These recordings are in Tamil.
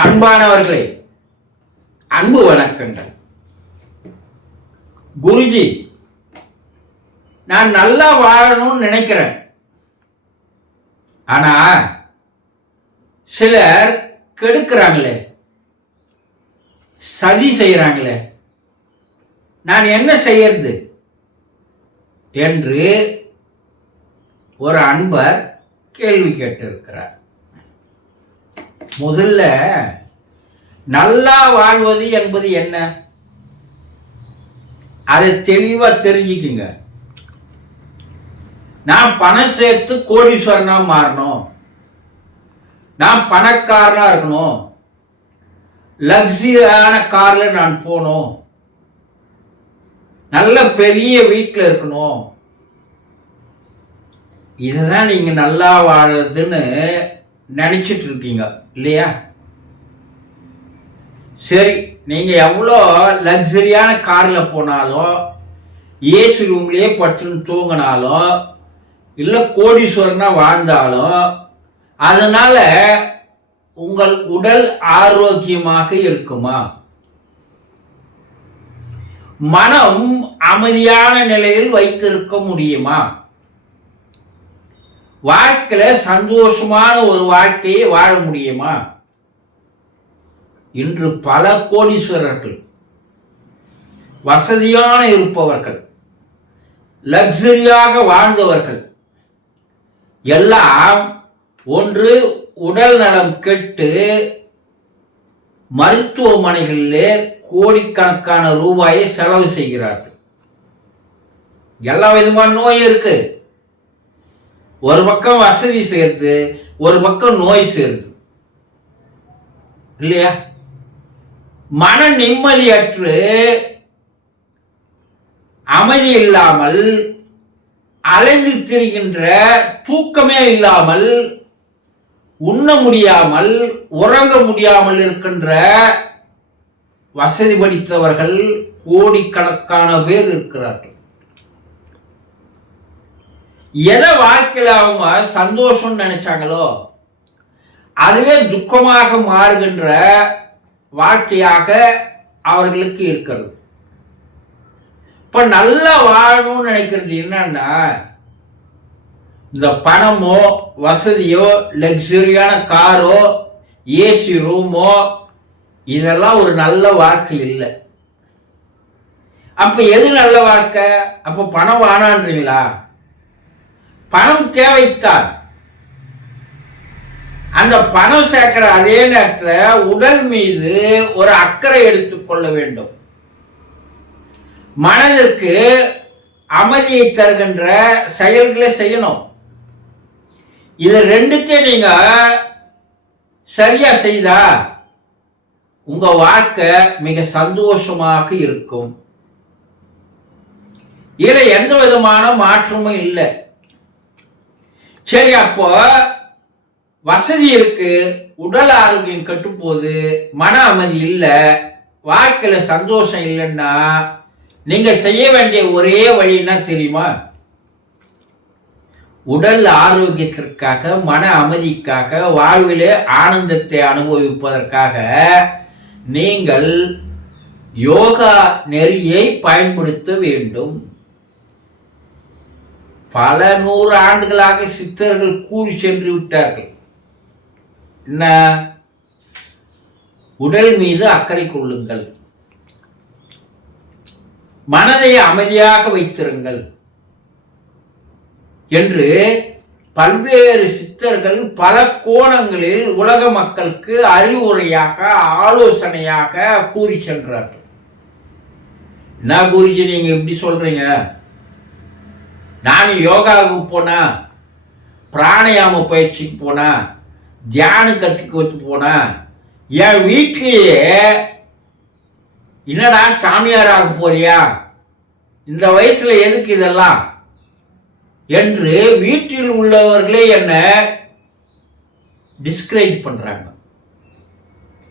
அன்பானவர்களே, அன்பு வணக்கங்கள். குருஜி, நான் நல்லா வாழணும்னு நினைக்கிறேன். ஆனா சிலர் கெடுக்கிறாங்களே, சதி செய்யறாங்களே, நான் என்ன செய்யறது என்று ஒரு அன்பர் கேள்வி கேட்டிருக்கிறார். முதல்ல நல்லா வாழ்வது என்பது என்ன, அதை தெளிவா தெரிஞ்சுக்குங்க. நான் பணம் சேர்த்து கோடீஸ்வரனா மாறணும், நான் பணக்காரனா இருக்கணும், லக்ஸரியான கார்ல நான் போகணும், நல்ல பெரிய வீட்டில் இருக்கணும், இதுதான் நீங்க நல்லா வாழறதுன்னு நினைச்சிட்டு இருக்கீங்க இல்லையா? சரி, நீங்க எவ்வளோ லக்ஸரியான கார்ல போனாலும், ஏசி ரூம்லயே படுத்துன்னு தூங்கினாலும், இல்லை கோடீஸ்வரனா வாழ்ந்தாலும், அதனால உங்கள் உடல் ஆரோக்கியமாக இருக்குமா? மனம் அமைதியான நிலையில் வைத்திருக்க முடியுமா? வாழ்க்கையில சந்தோஷமான ஒரு வாழ்க்கையை வாழ முடியுமா? இன்று பல கோடீஸ்வரர்கள், வசதியான இருப்பவர்கள், லக்ஸரியாக வாழ்ந்தவர்கள் எல்லாம் ஒன்று உடல் நலம் கெட்டு மருத்துவமனைகளிலே கோடிக்கணக்கான ரூபாயை செலவு செய்கிறார்கள். எல்லா விதமான நோய் இருக்கு. ஒரு பக்கம் வசதி சேர்த்து, ஒரு பக்கம் நோய் சேருது இல்லையா? மன நிம்மதியற்று, அமைதி இல்லாமல், அலைந்து திரிகின்ற, தூக்கமே இல்லாமல், உண்ண முடியாமல், உறங்க முடியாமல் இருக்கின்ற வசதி படித்தவர்கள் கோடிக்கணக்கான பேர் இருக்கிறார்கள். எதை வாழ்க்கையில அவங்க சந்தோஷம் நினைச்சாங்களோ அதுவே துக்கமாக மாறுகின்ற வாழ்க்கையாக அவர்களுக்கு இருக்கிறது. இப்ப நல்லா வாழணும்னு நினைக்கிறது என்னன்னா, இந்த பணமோ வசதியோ லக்ஸரியான காரோ ஏசி ரூமோ இதெல்லாம் ஒரு நல்ல வாழ்க்கை இல்லை. அப்ப எது நல்ல வாழ்க்கை? அப்ப பணம் வானான்றீங்களா? பணம் தேவைத்தான். அந்த பணம் சேர்க்கிற அதே நேரத்தில் உடல் மீது ஒரு அக்கறை எடுத்துக்கொள்ள வேண்டும். மனதிற்கு அமைதியை தருகின்ற செயல்களை செய்யணும். இது ரெண்டுத்தையும் நீங்க சரியா செய்தா உங்க வாழ்க்கை மிக சந்தோஷமாக இருக்கும். இதுல எந்த விதமான மாற்றமும் இல்லை. சரி, அப்போ வசதி இருக்கு, உடல் ஆரோக்கியம் கட்டுப்போகுது, மன அமைதி இல்லை, வாழ்க்கையில சந்தோஷம் இல்லைன்னா நீங்க செய்ய வேண்டிய ஒரே வழி என்ன தெரியுமா? உடல் ஆரோக்கியத்திற்காக, மன அமைதிக்காக, வாழ்விலே ஆனந்தத்தை அனுபவிப்பதற்காக நீங்கள் யோகா நெறியை பயன்படுத்த வேண்டும். பல 100 ஆண்டுகளாக சித்தர்கள் கூறி சென்று விட்டார்கள். என்ன? உடல் மீது அக்கறை கொள்ளுங்கள், மனதை அமைதியாக வைத்திருங்கள் என்று பல்வேறு சித்தர்கள் பல கோணங்களில் உலக மக்களுக்கு அறிவுரையாக, ஆலோசனையாக கூறி சென்றார்கள். என்ன குருஜி நீங்க இப்படி சொல்றீங்க? நான் யோகாவுக்கு போனா, பிராணயாம பயிற்சிக்கு போனா, தியானம் கத்துக்கு போனா, என் வீட்டிலேயே என்னடா சாமியாராக போறியா, இந்த வயசுல எதுக்கு இதெல்லாம் என்று வீட்டில் உள்ளவர்களே என்ன டிஸ்கரேஜ் பண்றாங்க.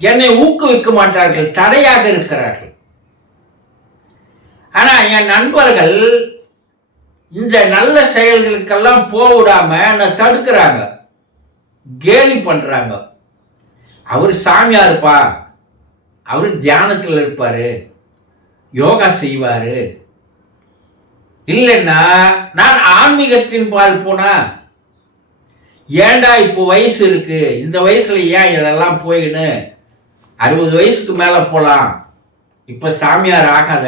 என்னை ஊக்குவிக்க மாட்டார்கள், தடையாக இருக்கிறார்கள். ஆனா என் நண்பர்கள் இந்த நல்ல செயல்களுக்கெல்லாம் போக விடாம என்ன தடுக்கிறாங்க, கேலி பண்றாங்க. அவர் சாமியா இருப்பா, அவர் தியானத்தில் இருப்பாரு, யோகா செய்வாரு. இல்லைன்னா நான் ஆன்மீகத்தின் பால் போனா, ஏண்டா இப்போ வயசு இருக்கு, இந்த வயசுல ஏன் இதெல்லாம் போயின்னு 60 வயசுக்கு மேல போலாம், இப்ப சாமியார் ஆகாத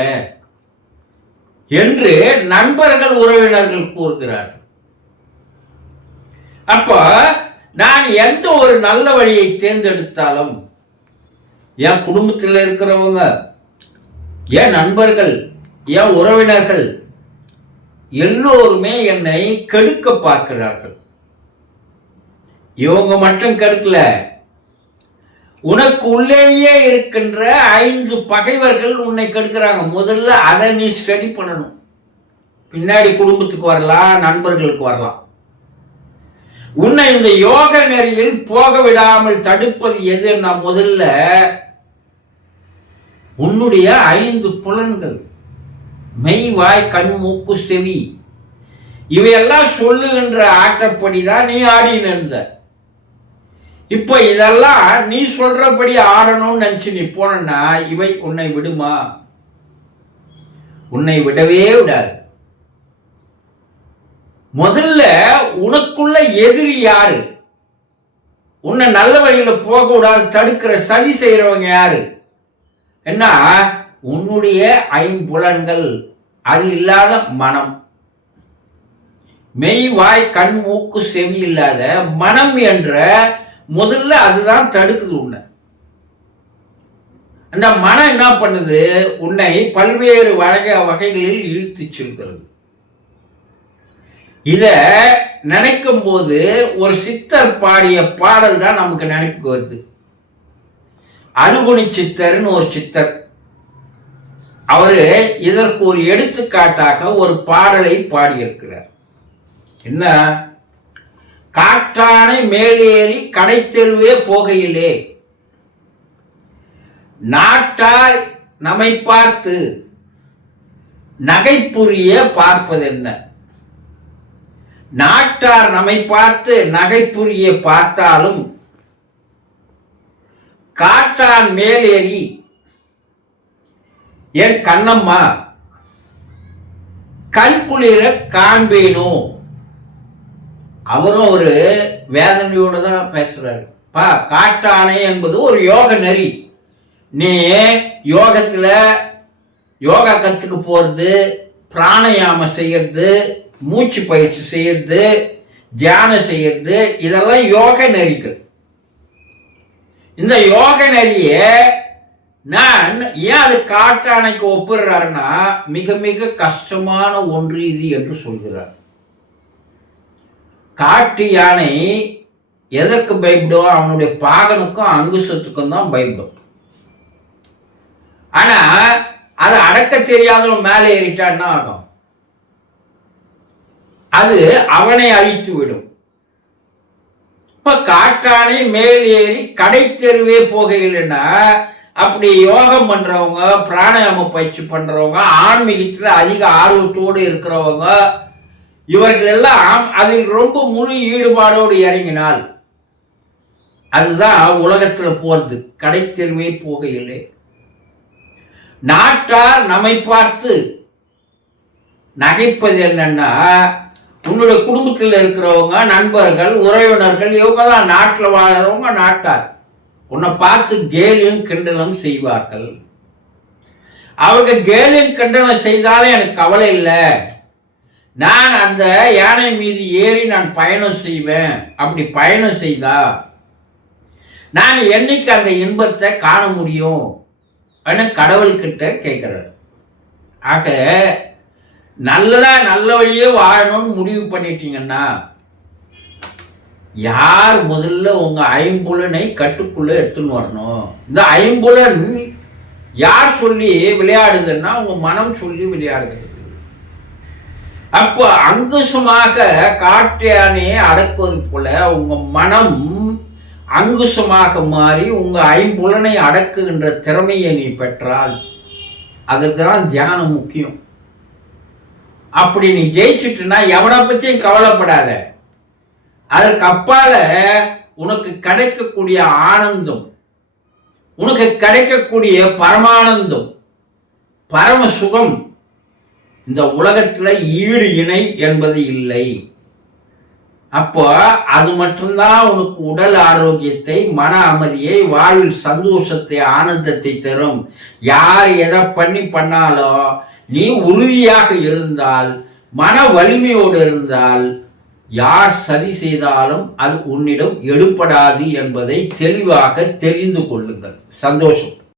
என்று நண்பர்கள் உறவினர்கள் கூறுகிறார்கள். அப்ப நான் எந்த ஒரு நல்ல வழியை தேர்ந்தெடுத்தாலும் என் குடும்பத்தில் இருக்கிறவங்க, என் நண்பர்கள், என் உறவினர்கள் எல்லோருமே என்னை கெடுக்க பார்க்கிறார்கள். இவங்க மட்டும் கெடுக்கல, உனக்கு உள்ளேயே இருக்கின்ற 5 பகைவர்கள் உன்னை கெடுக்கிறாங்க. முதல்ல அதை நீ ஸ்டடி பண்ணணும். பின்னாடி குடும்பத்துக்கு வரலாம், நண்பர்களுக்கு வரலாம். உன்னை இந்த யோக நெறியில் போக விடாமல் தடுப்பது எதுன்னா, முதல்ல உன்னுடைய 5 புலன்கள், மெய், வாய், கண், மூக்கு, செவி, இவையெல்லாம் சொல்லுகின்ற ஆட்டப்படிதான் நீ ஆடின்னு இருந்த. இப்ப இதெல்லாம் நீ சொல்றபடி ஆடணும்னு நினைச்சு நீ போனா இவை உன்னை விடுமா? உன்னை விடவே விடாது. முதல்ல உனக்குள்ள எதிரி யாரு? உன்னை நல்ல வழியில போக விடாது தடுக்கிற சதி செய்யறவங்க யாரு? என்ன? உன்னுடைய 5 அது இல்லாத மனம். மெய், வாய், கண், மூக்கு, செவி இல்லாத மனம் என்ற முதல்ல அதுதான் தடுக்குது உன்னை. அந்த மனம் என்ன பண்ணுது? உன்னை பல்வேறு வகைகளில் இழுத்து செல்கிறது. இத நினைக்கும் போது ஒரு சித்தர் பாடிய பாடல் தான் நமக்கு நினைப்பு வருது. அருகுணி சித்தர்னு ஒரு சித்தர், அவரு இதற்கு ஒரு எடுத்துக்காட்டாக ஒரு பாடலை பாடியிருக்கிறார். என்ன? காற்றானை மேலேறி கடைத்தெருவே போகையிலே நாட்டார் நம்மை பார்த்து நகைப்புரிய பார்ப்பது என்ன? நாட்டார் நம்மை பார்த்து நகைப்புரிய பார்த்தாலும் காற்றான் மேலேறி என் கண்ணம்மா கண் குளிர காண்பேனோ. அவரும் ஒரு வேதனையோடு தான் பேசுறாரு. காட்டானை என்பது ஒரு யோக நெறி. நீ யோகத்துல யோகா கத்துக்கு போறது, பிராணயாமம் செய்யறது, மூச்சு பயிற்சி செய்யறது, தியானம் செய்யறது, இதெல்லாம் யோக நெறிகள். இந்த யோக நெறிய நான் ஏன் அது காட்டானைக்கு ஒப்பிடுறாருன்னா, மிக மிக கஷ்டமான ஒன்று இது என்று சொல்கிறார். காட்டு யானை எதற்கு பயப்படும்? அவனுடைய பாகனுக்கும் அங்குசத்துக்கும் தான் பயப்படும். ஆனா அது அடக்க தெரியாதவன் மேலே ஏறிட்டான்னா ஆகும், அது அவனை அழித்து விடும். இப்ப காட்டானை மேல் ஏறி கடை தெருவே போகையில்லைன்னா, அப்படி யோகம் பண்றவங்க, பிராணாயாம பயிற்சி பண்றவங்க, ஆன்மீகத்தில் அதிக ஆர்வத்தோடு இருக்கிறவங்க, இவர்கள் எல்லாம் அதில் ரொம்ப முழு ஈடுபாடோடு இறங்கினால் அதுதான் உலகத்துல போறது. கடை தெருவே போகையில்லை. நாட்டார் நம்மை பார்த்து நகைப்பது என்னன்னா, உன்னுடைய குடும்பத்தில் இருக்கிறவங்க, நண்பர்கள், உறவினர்கள், இவங்க தான் நாட்டில் வாழ்றவங்க. நாட்டார் உன்னை பார்த்து கேலியும் கிண்டலும் செய்வார்கள். அவங்க கேலியும் கிண்டலும் செய்தாலே எனக்கு கவலை இல்லை, நான் அந்த யானை மீது ஏறி நான் பயணம் செய்வேன். அப்படி பயணம் செய்தா நான் என்னைக்கு அந்த இன்பத்தை காண முடியும் கடவுள்கிட்ட கேட்கிறார். ஆக நல்லதா நல்ல வழியே வாழணும்னு முடிவு பண்ணிட்டீங்கன்னா, யார் முதல்ல உங்க 5 புலனை கட்டுக்குள்ள எடுத்துன்னு வரணும். இந்த 5 புலன் யார் சொல்லி விளையாடுதுன்னா, உங்க மனம் சொல்லி விளையாடுகிறது. அப்போ அங்குசமாக காட்டு யானையை அடக்குவது போல உங்க மனம் அங்குசமாக மாறி உங்க 5 புலனை அடக்குகின்ற திறமையை நீ பெற்றால், அதுக்கு தான் தியானம் முக்கியம். அப்படி நீ ஜெயிச்சுட்டுனா எவனை பற்றியும் கவலைப்படாத. அதற்கு அப்பால உனக்கு கிடைக்கக்கூடிய ஆனந்தம், உனக்கு கிடைக்கக்கூடிய பரமானந்தம், பரம சுகம் இந்த உலகத்துல ஈடு இணை என்பது இல்லை. அப்போ அது மட்டும்தான் உனக்கு உடல் ஆரோக்கியத்தை, மன அமைதியை, வாழ்வில் சந்தோஷத்தை, ஆனந்தத்தை தரும். யார் எதை பண்ணாலும் நீ உறுதியாக இருந்தால், மன வலிமையோடு இருந்தால், யார் சதி செய்தாலும் அது உன்னிடம் எடுபடாது என்பதை தெளிவாக தெரிந்து கொள்ளுங்கள். சந்தோஷம்.